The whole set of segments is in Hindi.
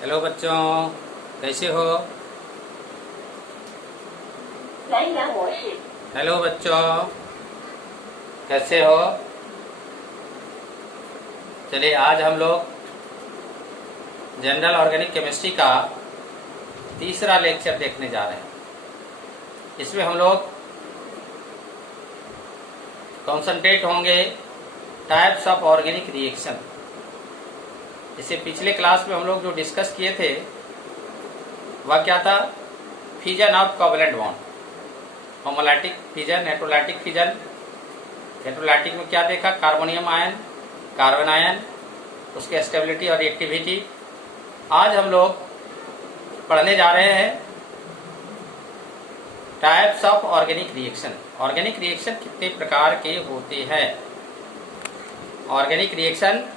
हेलो बच्चों, कैसे हो? हेलो बच्चों, कैसे हो? चलिए, आज हम लोग जनरल ऑर्गेनिक केमिस्ट्री का तीसरा लेक्चर देखने जा रहे हैं। इसमें हम लोग कॉन्सेंट्रेट होंगे टाइप्स ऑफ ऑर्गेनिक रिएक्शन। इससे पिछले क्लास में हम लोग जो डिस्कस किए थे वह क्या था? Fission of covalent bond, homolytic fission, heterolytic fission. Heterolytic में क्या देखा? कार्बोनियम आयन, कार्बन आयन, उसके स्टेबिलिटी और रिएक्टिविटी। आज हम लोग पढ़ने जा रहे हैं types of organic reaction. Organic reaction कितने प्रकार के होते हैं? ऑर्गेनिक रिएक्शन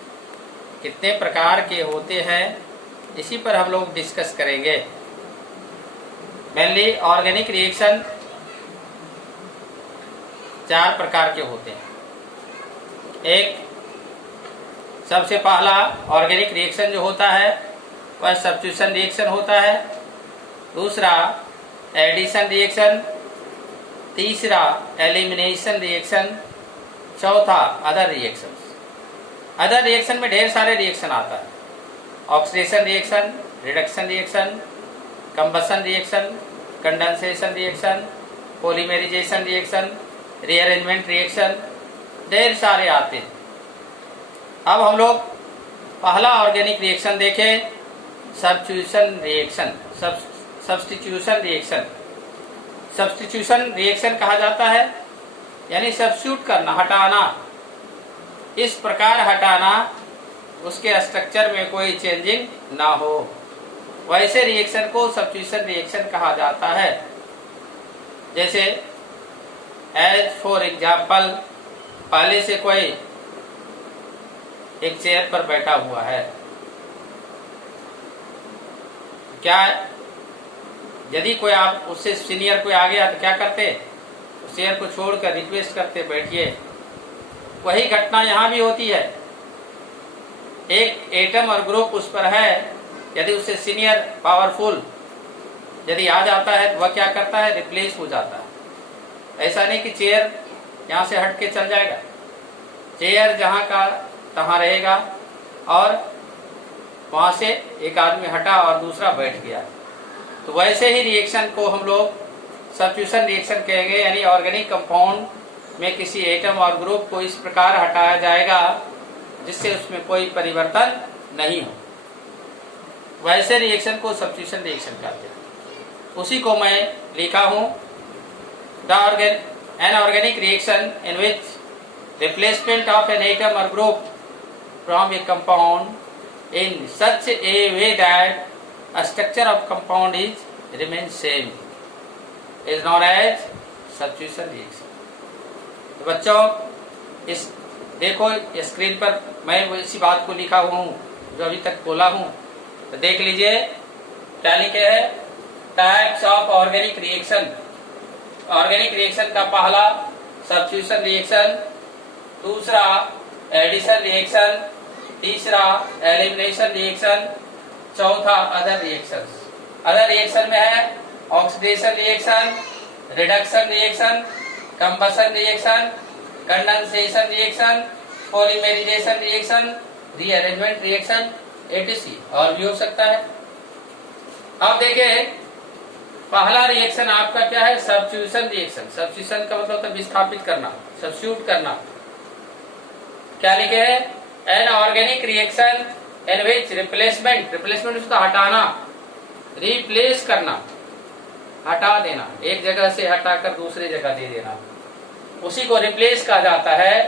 कितने प्रकार के होते हैं, इसी पर हम लोग डिस्कस करेंगे। मेनली ऑर्गेनिक रिएक्शन 4 प्रकार के होते हैं। एक सबसे पहला ऑर्गेनिक रिएक्शन जो होता है वह सब्स्टिट्यूशन रिएक्शन होता है। दूसरा एडिशन रिएक्शन, तीसरा एलिमिनेशन रिएक्शन, चौथा अदर रिएक्शन। अदर रिएक्शन में ढेर सारे रिएक्शन आता है। Oxidation reaction, reduction reaction, combustion reaction, condensation reaction, polymerisation reaction, rearrangement reaction, ढेर सारे आते हैं। अब हम लोग पहला ऑर्गेनिक रिएक्शन देखें, substitution reaction. Substitution reaction, substitution reaction कहा जाता है, यानी सब्स्टिट्यूट करना, हटाना। इस प्रकार हटाना उसके स्ट्रक्चर में कोई चेंजिंग ना हो, वैसे रिएक्शन को सब्स्टिट्यूशन रिएक्शन कहा जाता है। जैसे एज फॉर एग्जाम्पल, पहले से कोई एक चेयर पर बैठा हुआ है, क्या यदि कोई आप उससे सीनियर कोई आ गया तो क्या करते? उस चेयर को छोड़कर रिक्वेस्ट करते, बैठिए। वही घटना यहाँ भी होती है। एक एटम और ग्रुप उस पर है, यदि उससे सीनियर पावरफुल यदि आ जाता है तो वह क्या करता है? रिप्लेस हो जाता है। ऐसा नहीं कि चेयर यहाँ से हट के चल जाएगा, चेयर जहाँ का तहाँ रहेगा और वहां से एक आदमी हटा और दूसरा बैठ गया। तो वैसे ही रिएक्शन को हम लोग सब्स्टिट्यूशन रिएक्शन कहेंगे, यानी ऑर्गेनिक कंपाउंड में किसी एटम और ग्रुप को इस प्रकार हटाया जाएगा जिससे उसमें कोई परिवर्तन नहीं हो, वैसे रिएक्शन को सब्स्टिट्यूशन रिएक्शन कहते हैं। उसी को मैं लिखा हूं, an organic reaction in which replacement of an atom or group from a compound in such a way that a structure of compound is remains same is known as substitution reaction। तो बच्चों, इस देखो स्क्रीन पर मैं इसी बात को लिखा हुआ हूँ जो अभी तक बोला हूँ, तो देख लीजिए क्या लिखे है। Types of organic reaction. Organic reaction का पहला सब्स्टिट्यूशन रिएक्शन, दूसरा एडिशन रिएक्शन, तीसरा एलिमिनेशन रिएक्शन, चौथा अदर रिएक्शन। अदर रिएक्शन में है oxidation reaction, reduction reaction, combustion reaction, condensation reaction, polymerisation reaction, rearrangement reaction, ETC, और भी हो सकता है। अब देखिए, पहला रिएक्शन आपका क्या है? Substitution reaction. सब्स्टिट्यूशन का मतलब होता है विस्थापित करना, सब्स्टिट्यूट करना। क्या लिखे है? N organic reaction in which replacement, replacement उसका हटाना, रिप्लेस करना, हटा देना, एक जगह से हटाकर दूसरी जगह दे देना, उसी को रिप्लेस कहा जाता है।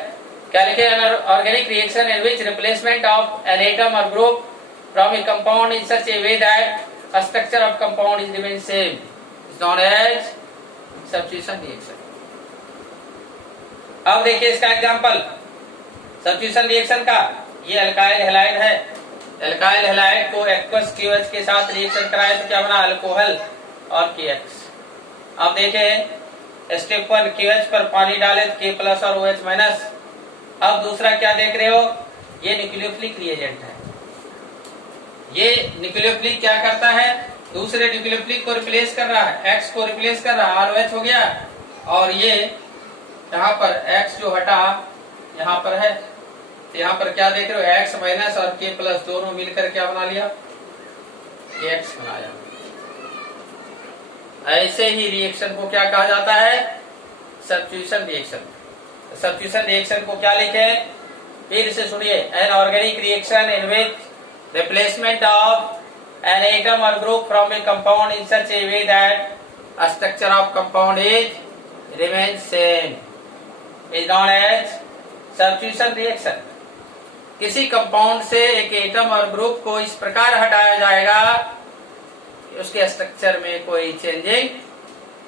क्या लिखे? An organic reaction in which replacement of an atom or group from a compound in such a way that a structure of compound is remain same is known as substitution reaction। अब देखिए इसका एग्जांपल सब्स्टिट्यूशन रिएक्शन का। ये अल्काइल हैलाइड है। अल्काइल हैलाइड को एक्वस KOH के साथ रिएक्शन कराए तो क्या बना? अल्कोहल और KX। अब देखें स्टेप 1 KOH पर पानी डाले तो K+ और OH-। अब दूसरा क्या देख रहे हो? ये न्यूक्लियोफिलिक रिएजेंट है। ये न्यूक्लियोफिलिक क्या करता है, दूसरे न्यूक्लियोफिलिक को रिप्लेस कर रहा है, एक्स को रिप्लेस कर रहा है, ROH हो गया। और ये यहाँ पर एक्स जो हटा यहाँ पर है, तो यहाँ पर क्या देख रहे हो, एक्स माइनस और के प्लस दोनों मिलकर क्या बना लिया, एक्स बनाया। ऐसे ही रिएक्शन को क्या कहा जाता है, सब्स्टिट्यूशन रिएक्शन। सब्स्टिट्यूशन रिएक्शन को क्या लिखे, फिर से सुनिए, an organic reaction in which replacement of an atom or group from a compound in such a way that structure of compound is remain same is known as substitution reaction. किसी कंपाउंड से एक एटम और ग्रुप को इस प्रकार हटाया जाएगा कि उसके स्ट्रक्चर में कोई चेंजिंग,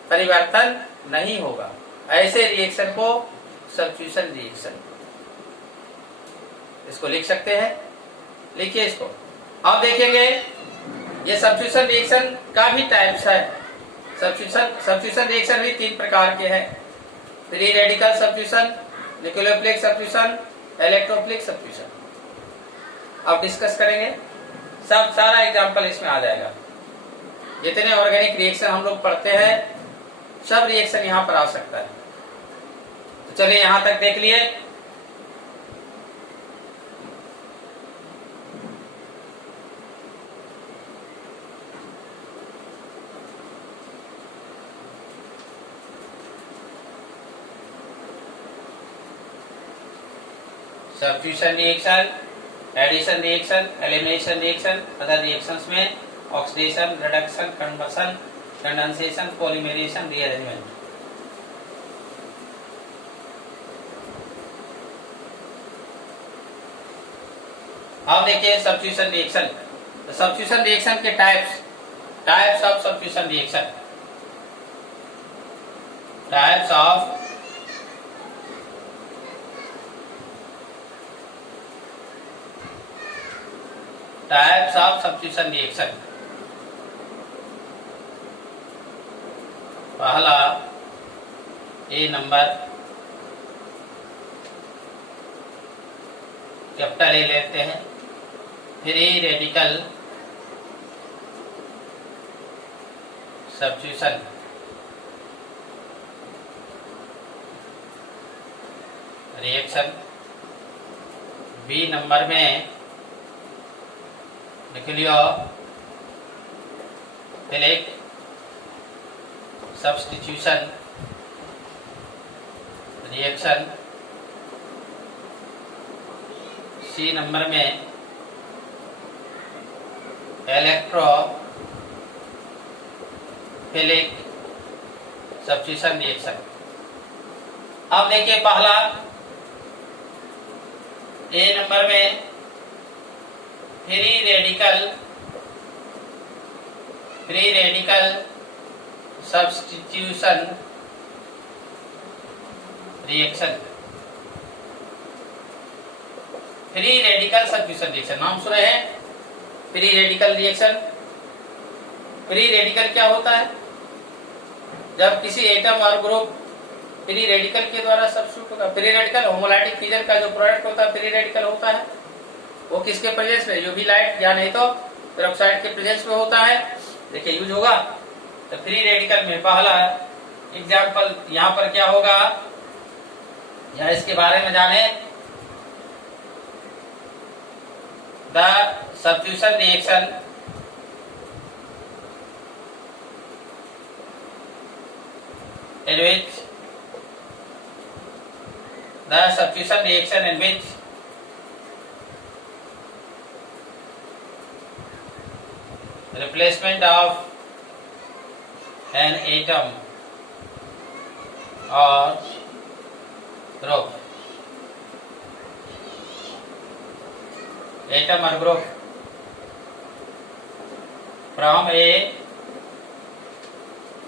परिवर्तन नहीं होगा। ऐसे रिएक्शन को सब्स्टिट्यूशन रिएक्शन, इसको लिख सकते हैं, लिखिए इसको। अब देखेंगे ये सब्स्टिट्यूशन रिएक्शन का भी टाइप्स है। सब्स्टिट्यूशन रिएक्शन भी 3 प्रकार के हैं, free radical substitution, nucleophilic substitution, electrophilic substitution. अब डिस्कस करेंगे, सब सारा एग्जांपल इसमें आ जाएगा। जितने ऑर्गेनिक रिएक्शन हम लोग पढ़ते हैं, सब रिएक्शन यहाँ पर आ सकता है। तो चलिए यहां तक देख लिए। Substitution reaction, addition reaction, elimination reaction, other reactions में oxidation, reduction, conversion, condensation, polymerisation, rearrangement. अब देखिए सब्स्टिट्यूशन रिएक्शन। सब्स्टिट्यूशन रिएक्शन के types of substitution reaction, types of substitution reaction. पहला ए नंबर, कैपिटल ए लेते हैं, free radical substitution reaction. B नंबर में न्यूक्लियोफिलिक सब्स्टिट्यूशन रिएक्शन। सी नंबर में इलेक्ट्रोफिलिक सब्स्टिट्यूशन रिएक्शन। अब देखिए पहला ए नंबर में free radical substitution reaction. Free radical substitution reaction नाम सुने हैं, free radical reaction. Free radical क्या होता है, जब किसी atom or group free radical के द्वारा सब्स्टिट्यूट होता है। फ्री रेडिकल होमोलाइटिक फिजन का जो प्रोडक्ट होता है फ्री रेडिकल होता है, वो किसके प्रेजेंस में, यूवी लाइट या नहीं तो पेरोक्साइड के प्रेजेंस में होता है। देखिए यूज होगा। तो फ्री रेडिकल में पहला एग्जांपल यहाँ पर क्या होगा, या इसके बारे में जाने, the substitution reaction in which the substitution reaction in which replacement of an atom or group from a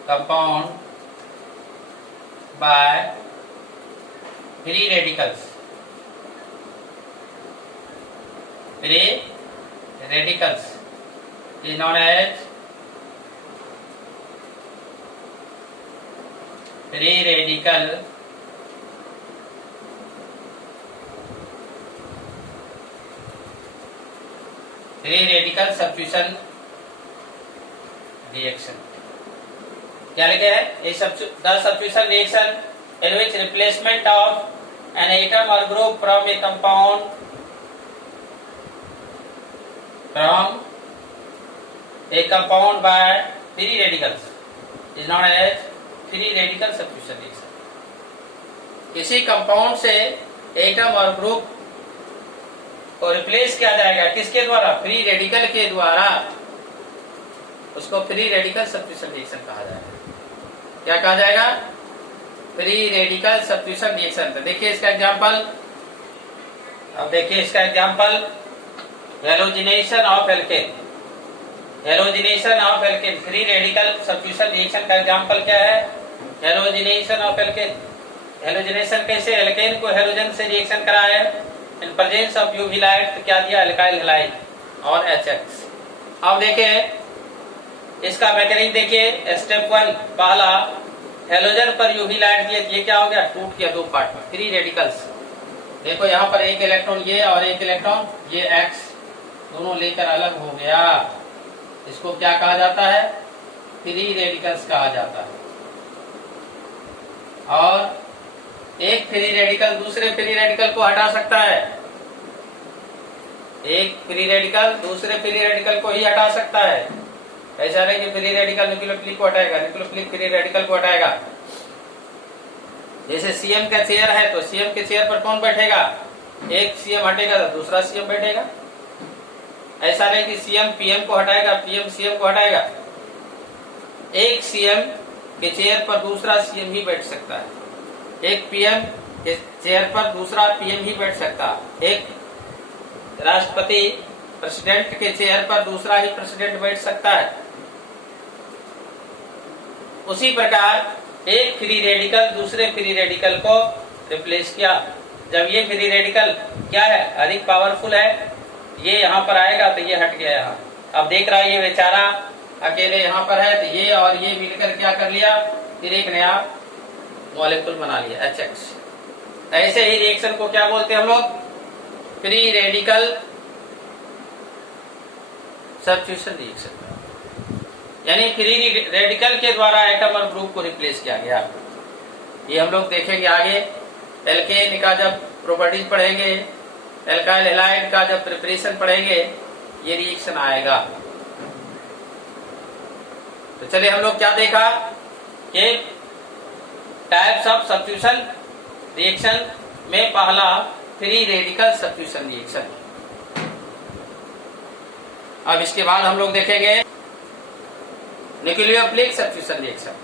compound by free radicals is known as free radical free radical substitution reaction क्या लिखे है? The substitution reaction in which replacement of an atom or group from a compound by free radicals is known as free radical substitution reaction. किसी कंपाउंड से एटम और ग्रुप को रिप्लेस किया जाएगा किसके द्वारा? फ्री रेडिकल के द्वारा, उसको फ्री रेडिकल सब्स्टिट्यूशन रिएक्शन कहा जाएगा। क्या कहा जाएगा? Free radical substitution reaction. तो देखिए इसका एग्जांपल, अब देखिए इसका example, halogenation of alkene. Halogenation of alkene free radical substitution reaction का एग्जांपल क्या है? Halogenation of alkene. हैलोजिनेशन कैसे? एल्केन को हैलोजन से रिएक्शन करा है in presence of UV light, तो क्या दिया? एल्काइल हैलाइड और HX। अब देखिए इसका मैकेनिज्म देखिए। स्टेप 1 पहला, हैलोजन पर यूवी लाइट दिए, ये क्या हो गया? टूट गया दो पार्ट में। फ्री रेडिकल्स देखो यहाँ पर एक इलेक्ट्रॉन ये और एक इलेक्ट्रॉन ये X दोनों लेकर अलग हो गया। इसको क्या कहा जाता है? फ्री रेडिकल्स कहा जाता है। और एक फ्री रेडिकल दूसरे फ्री रेडिकल को हटा सकता है। एक फ्री रेडिकल दूसरे फ्री रेडिकल को ही हटा सकता है। ऐसा नहीं कि फ्री रेडिकल न्यूक्लियोफिलिक को हटाएगा, न्यूक्लियोफिलिक फ्री रेडिकल को हटाएगा। जैसे CM का चेयर है तो CM के चेयर पर कौन बैठेगा? एक CM हटेगा तो दूसरा CM बैठेगा। ऐसा नहीं कि CM PM को हटाएगा, PM CM को हटाएगा। एक CM के चेयर पर दूसरा CM ही बैठ सकता है। एक PM के चेयर पर दूसरा PM ही बैठ सकता है। एक राष्ट्रपति प्रेसिडेंट के चेयर पर दूसरा ही प्रेसिडेंट बैठ सकता है। उसी प्रकार एक फ्री रेडिकल दूसरे फ्री रेडिकल को रिप्लेस किया। जब ये फ्री रेडिकल क्या है? अधिक पावरफुल है, ये यहाँ पर आएगा तो ये हट गया यहाँ। अब देख रहा है ये बेचारा अकेले यहाँ पर है, तो ये और ये मिलकर क्या कर लिया? फिर एक नया मॉलिक्यूल बना लिया HX। ऐसे ही रिएक्शन को क्या बोलते हैं हम लोग? Free radical substitution reaction. यानी फ्री रेडिकल के द्वारा एटम और ग्रुप को रिप्लेस किया गया। ये हम लोग देखेंगे आगे। एल्केन का जब प्रॉपर्टीज पढ़ेंगे, एल्काइल हैलाइड का जब प्रिपरेशन पढ़ेंगे, ये रिएक्शन आएगा। तो चलिए हम लोग क्या देखा कि टाइप्स ऑफ सब्स्टिट्यूशन रिएक्शन में पहला फ्री रेडिकल सब्स्टिट्यूशन रिएक्शन। अब इसके बाद हम लोग देखेंगे न्यूक्लियोफिलिक सब्स्टिट्यूशन रिएक्शन।